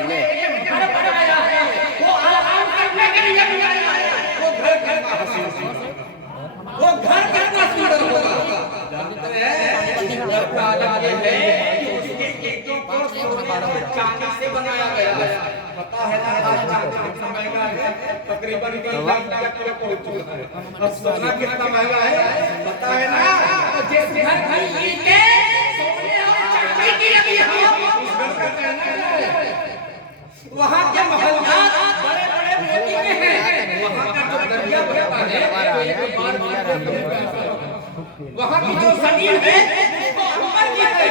घर बनाया है, वो आराम करने के लिए बनाया है, वो घर कितना हसीन होगा, वो घर कितना सुंदर होगा। जानते हैं घर का आलम ये है कि उसके ईंटों को सोने और चांदी से बनाया गया है। पता है ना आज चांदी कितना महंगा है, तकरीबन 3 लाख रुपया किलो पहुंच चुका है। अब सोना कितना महंगा है पता है ना। तो जिस घर की ईंटें सोने और चांदी की लगी है उस घर का कहना है। वहाँ के महल्लात बड़े-बड़े मोती के हैं, वहाँ का जो दरिया बहता है एक बार वहाँ की जो जमीन है वो अंबर की है।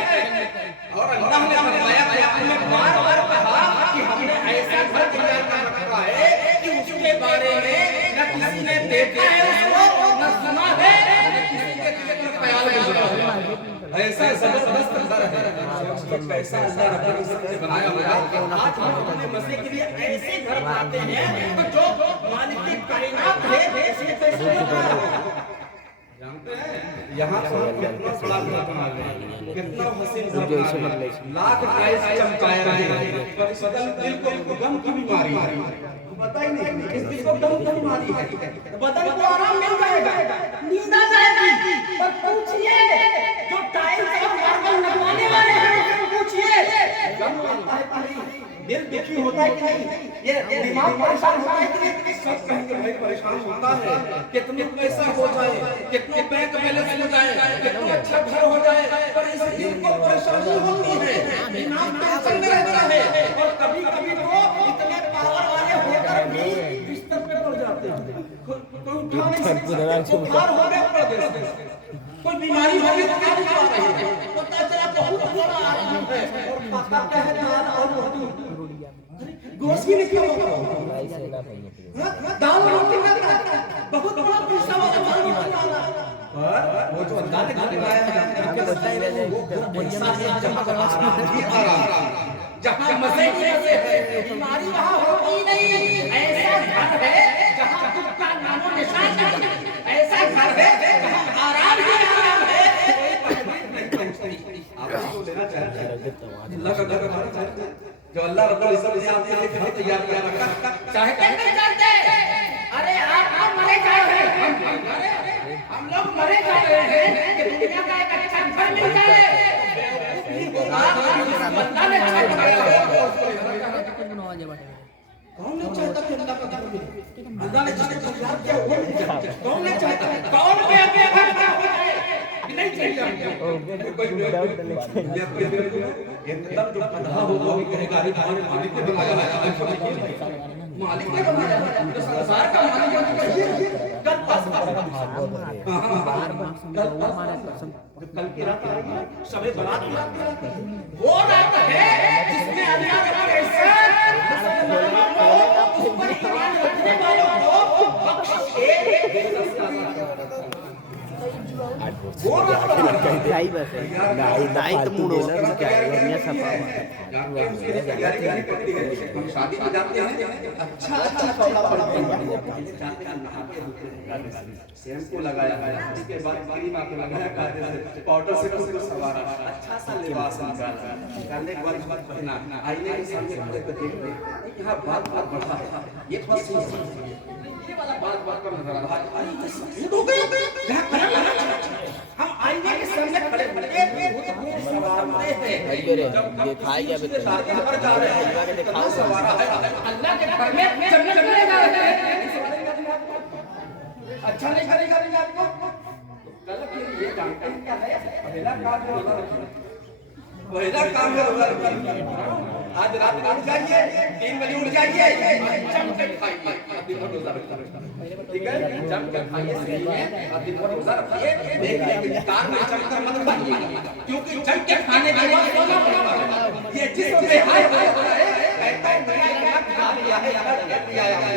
और अल्लाह ने फरमाया हमने बार-बार कहा कि हमने ऐसा घर तैयार कर रखा है कि उसके बारे में न किसी ने देखा है उसको, न सुना है, न किसी के दिल में ख्याल गुजरा है। ऐसा जबरदस्त घर है, कैसा अल्लाह रब्बुल इज्जत ने बनाया हुआ है। आज हम अपने मजे के लिए ऐसे घर बनाते हैं तो जो मालिक की कायनात है उसके कैसे बनाया है। जानते हैं यहाँ पर कितना बड़ा घर बना है, कितना हसीन घर बना है, लाख टाइल्स चमकाए रहे हैं, पर इस दिल को गम की बीमारी है। पता ही नहीं इस दिल को गम की बीमारी है। बदन को आराम मिल जाएगा, नींद आ जाएगी, पर पूछिए जो टाइल्स और मार्बल लगवाने वाले हैं उनसे पूछिए गम आता है कि नहीं, दिल दुखी होता है कि नहीं, ये दिमाग परेशान होता है कि नहीं। सब कहेंगे भाई परेशान होता है, कितना पैसा हो जाए, कितना बैंक बैलेंस हो जाए, कितना अच्छा घर हो जाए, पर इस दिल को परेशानी होती है, दिमाग टेंशन में रहता है। और कभी कभी तो इतने पावर वाले होकर भी बिस्तर पे पड़ जाते हैं, कोई उठा नहीं सकता, बुखार हो गया पड़ गया, कोई बीमारी हो गई तो क्या उठा रही है, पता चला बहुत बड़ा आदमी है और पता क्या है दाल और रोटी गोश्त भी नहीं खाओगे, दाल रोटी खाता है, बहुत बड़ा पैसा वाला दाल रोटी वाला। पर वो जो अल्लाह ने घर बनाया है आपके बताए वो पैसा है जहां पर आराम, जहां मजे ही मजे है, बीमारी वहां होती नहीं। ऐसा घर है जहां दुख का नामो निशान नहीं, ऐसा घर है जहां आराम ही आराम है, कोई तकलीफ नहीं पहुंचती। आप इसको लेना चाहते हैं अल्लाह का घर हमारे चाहते हैं जो अल्लाह रब्बुल इज्जत ने आपके लिए घर तैयार किया रखा, चाहते नहीं चाहते। अरे आप मरे जा रहे हैं, हम लोग मरे जा रहे हैं कि दुनिया का एक अच्छा घर मिल जाए। अल्लाह ने अच्छा बनाया है, कौन नहीं चाहता कि अल्लाह का घर मिले, अल्लाह ने जिसको तैयार किया वो मिल जाए, कौन नहीं चाहता, कौन पे अपने घर का हो जाए नहीं चाहिए हमको। कोई एकदम जो गधा हो वो भी कहेगा अरे हमारे मालिक ने बनाया है, मालिक ने बनाया है, तो संसार का मालिक है, कल पास कल की रात आएगी सबे बारात वो रात है जिसमें अल्लाह रब्बुल इज्जत मुसलमानों को ऊपर ईमान रखने वालों को बख्शे। वो नहीं बस नहीं तो मूड होना क्या है सफा हम शादी में जाते हैं अच्छा अच्छा कपड़ा पहनते हैं, शैम्पू लगाया है, उसके बाद क्रीम आके लगाया, कायदे से पाउडर से खुद को संवारा, अच्छा सा लिबास निकाला, निकालने के बाद पहना, आईने के सामने खड़े होकर देख रहे यहाँ बात बहुत बढ़ा है, ये बस ये वाला बात कम नजर आ रहा है। अरे ये सब हो गए क्या करना है, हम आईने के सामने खड़े होकर सवारते हैं, दिखाई क्या शादी पर जा रहे हैं, कितना सवारा है, अल्लाह के घर में जन्नत में जा रहे हैं। अच्छा नहीं करेगा नहीं आपको, गलत ये जानते हैं क्या है, पहला काम है पहला काम है आज रात में उठ जाइए, 3 बजे उठ जाइए, जम के खाइए, दिन भर रोजा रखिए, ठीक है, जम के खाइए सही है, और दिन भर रोजा रखिए, देखिए कि कार में जम कर मत खाइए, क्योंकि जम के खाने के बाद सोना पड़ता है, ये जिसमें बेहाय हो रहा है, कहता है मैंने खा लिया है, लिया है,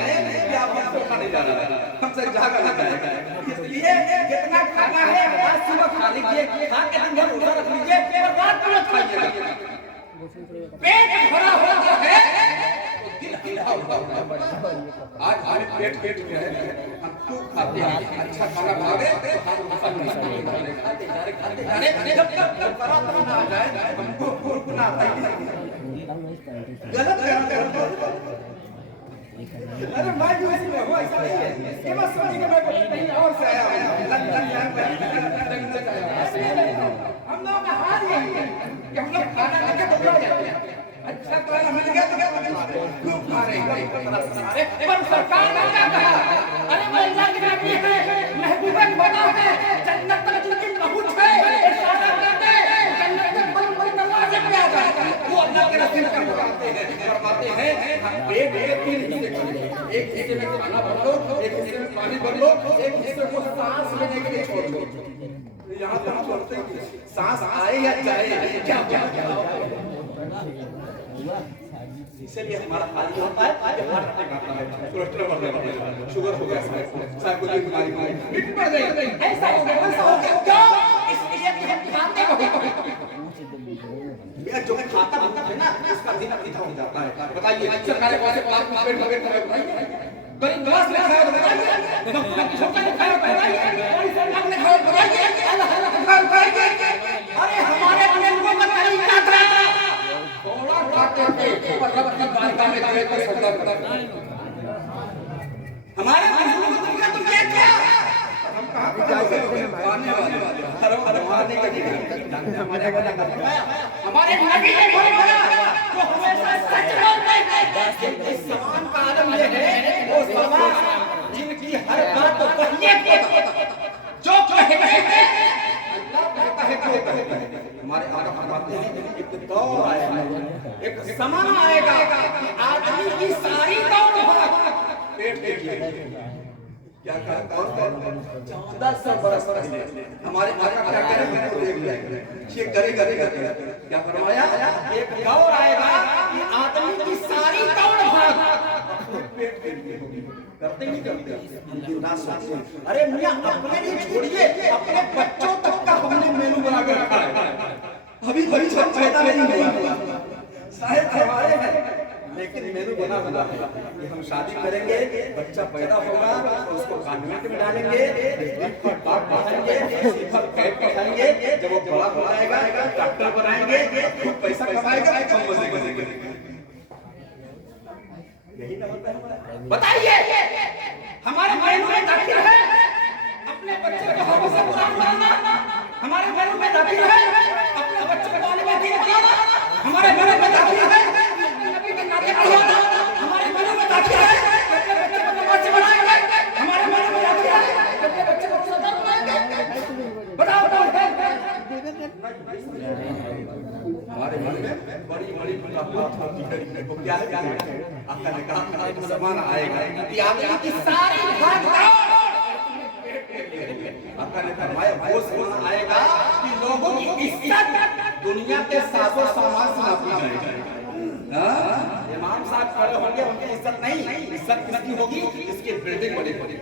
क्या हमको खाने जा रहा है, हमसे जागा ना जाएगा, इसलिए जितना खाना है आज सुबह खा लीजिए, खा के दिन भर रोजा रख लीजिए, और रात में खाइएगा। पेट भरा होता है तो दिल खिला होता है। आज हमारे पेट में है, हम खूब खाते हैं, अच्छा खाना खावे तो हम पसंद खाते जा रहे जब तक परात ना आ जाए हमको भूख ना आता है। गलत अरे मैं भी उसी में हूँ, ऐसा नहीं है ये मत समझिए कि मैं कहीं और से आया हूँ। हम लोग का हाल यही है कि हम लोग खाना लेके बदला जाते हैं। अच्छा खाना मिल गया तो खूब खा रहे हैं। अरे पर सरकार ने क्या कहा? अरे वो अल्लाह की नबी है, महबूबा की बता है, जन्नत तक जिनकी पहुंच है, इशारा करते हैं, जन्नत के बड़े-बड़े दरवाजे पे आ जाते हैं। वो अल्लाह के रसूल का फरमाते हैं पेट के 3 हिस्से कर दो। एक हिस्से में खाना भर लो, एक हिस्से में पानी भर लो, एक हिस्से को सांस लेने के लिए छोड़ दो। यहाँ तक बोलते हैं सांस आए या जाए क्या क्या इसीलिए हमारा हाल ये होता है कि हार्ट अटैक आता है, कोलेस्ट्रॉल बढ़ जाता है, शुगर हो गया, साहब कोई बीमारी मिट पड़ गई, ऐसा हो गया क्यों? इसलिए कि हम खाते बहुत यार जो खाता बनता है ना इसका दिन अतीत हो जाता है। बताइए सरकार वाले बात में पेट पेट बताइए गरीब नवाज ने खाया बताइए, छोटा ने खाया बताइए, और सरकार ने खाया बताइए, अल्लाह अल्लाह बताइए। अरे हमारे बुजुर्गों का तरीका था थोड़ा खाते थे पर रब की बारगाह में गए तो सजदा करते। हमारे बुजुर्गों का तरीका तो क्या था? हम कहां पे जाते थे मारने वाले हर मारने का नहीं हमारे वाला करता है। हमारे नबी ने फरमाया जो हमेशा सच बोलते हैं। इंसान का आलम ये है वो समाज जिनकी हर बात को पहले जो कहते हैं अल्लाह कहता है जो कहता है। हमारे आका फरमाते हैं एक दौर आएगा, एक समय आएगा कि आदमी की सारी दौड़ पेट देखिए क्या कहता है 1400 बरस पहले हमारे आका क्या कह रहे हैं देख लिया ये करे क्या फरमाया एक दौर आएगा कि आदमी की सारी दौड़ भाग पेट के लिए होगी। करते नहीं करते अरे मियां अपने लिए छोड़िए अपने बच्चों तक का हमने मेनू बना कर रखा है। अभी कोई पैदा नहीं हुआ शायद हमारे हैं लेकिन मेनू बना है कि हम शादी करेंगे, बच्चा पैदा होगा तो उसको कॉन्वेंट में डालेंगे, पर डॉक्टर बनाएंगे, पर कैप बनाएंगे, जब वो बड़ा हो जाएगा डॉक्टर बनाएंगे, खूब पैसा कमाएगा, हम मजे करेंगे। यही ना होता है। बताइए हमारे मेनू में दाखिल है अपने बच्चे को हफ्ज़ कुरान बनाना, हमारे मेनू में दाखिल है अपने बच्चे को आलिम दीन बनाना, हमारे मेनू में दाखिल है नबी के नाते पढ़ाना, हमारे मेनू में दाखिल है अपने बच्चे को नमाज़ी बनाएंगे, हमारे मेनू में दाखिल है अपने बच्चे को रोज़ादार बनाएंगे। बताओ हमारे मन में बड़ी बड़ी मुलाकात होती है वो क्या है आका ने कहा एक ज़माना आएगा कि आदमी की सारी भाग-दौड़ आका ने फरमाया वो ज़माना आएगा कि लोगों की इज्जत दुनिया के साजो सामान से नापी जाएगी। इमाम साहब खड़े होंगे उनकी इज्जत नहीं, इज्जत किसकी होगी इसकी बिल्डिंग बनेगी,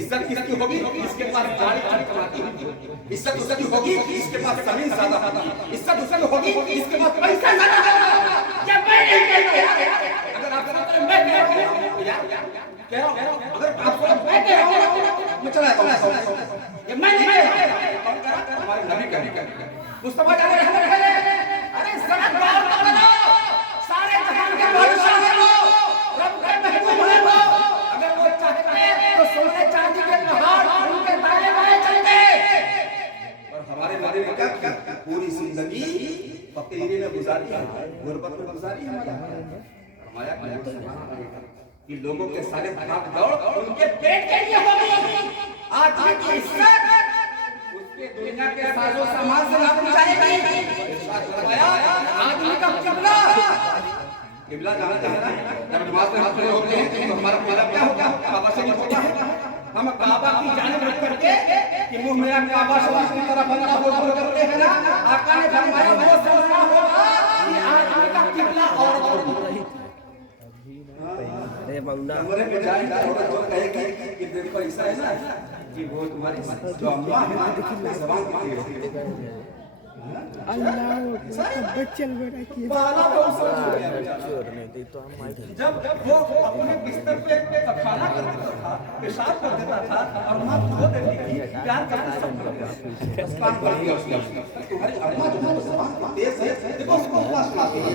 इज्जत किसकी होगी इसके पास गाड़ी कमाती होगी, इज्जत उसकी होगी इसके पास जमीन ज्यादा होगी, इज्जत उसकी होगी इसके पास पैसा ज्यादा होगा। क्या मैं नहीं कहता यार अगर आप कहते हैं मैं कह रहा हूं यार कह रहा हूं अगर आपको मैं कह रहा हूं मैं चला जाता हूं ये मैं नहीं कह रहा कौन कह रहा हमारे नबी कह मुस्तफा जाने अरे सनत बात बनाओ सारे जहान के बादशाह हैं वो रब के महबूब हैं वो अगर वो चाहते तो सोने चांदी के पहाड़ उनके दाएं बाएं चलते और हमारे नबी ने क्या किया पूरी जिंदगी फकीरी में गुजारी है, गुरबत में गुजारी है। हमारा कि लोगों के सारे भाग दौड़ उनके पेट के लिए होगी, आदमी की इज्जत उसके दुनिया के साजो सामान से नापी जाएगी। आदमी का किबला किबला जाना चाहता है जब नमाज में हाथ खड़े होते हैं तो हमारा किबला क्या होगा काबा शरीफ होता है। हम काबा की जानिब रख करके कि मुंह मेरा काबा शरीफ की तरफ अल्लाह बोल करते हैं ना, आका ने फरमाया वो सोचना होगा कि आदमी का किबला औरत होगी। अरे बंदा कमरे में जाएगा औरत जो कहेगी कि देखो ऐसा है ना कि वो तुम्हारी जो अम्मा है ना जबान मांग रही है अल्लाह बच्चन बड़ा किया बाला तो सोच गया छोड़ने दे तो हम आए जब वो अपने बिस्तर पे खाना कर देता था, पेशाब कर देता था और मां धो देती थी, प्यार करना सब कर दिया उसने तुम्हारी अम्मा जो है जबान तेज है देखो उसको क्या सुनाती है।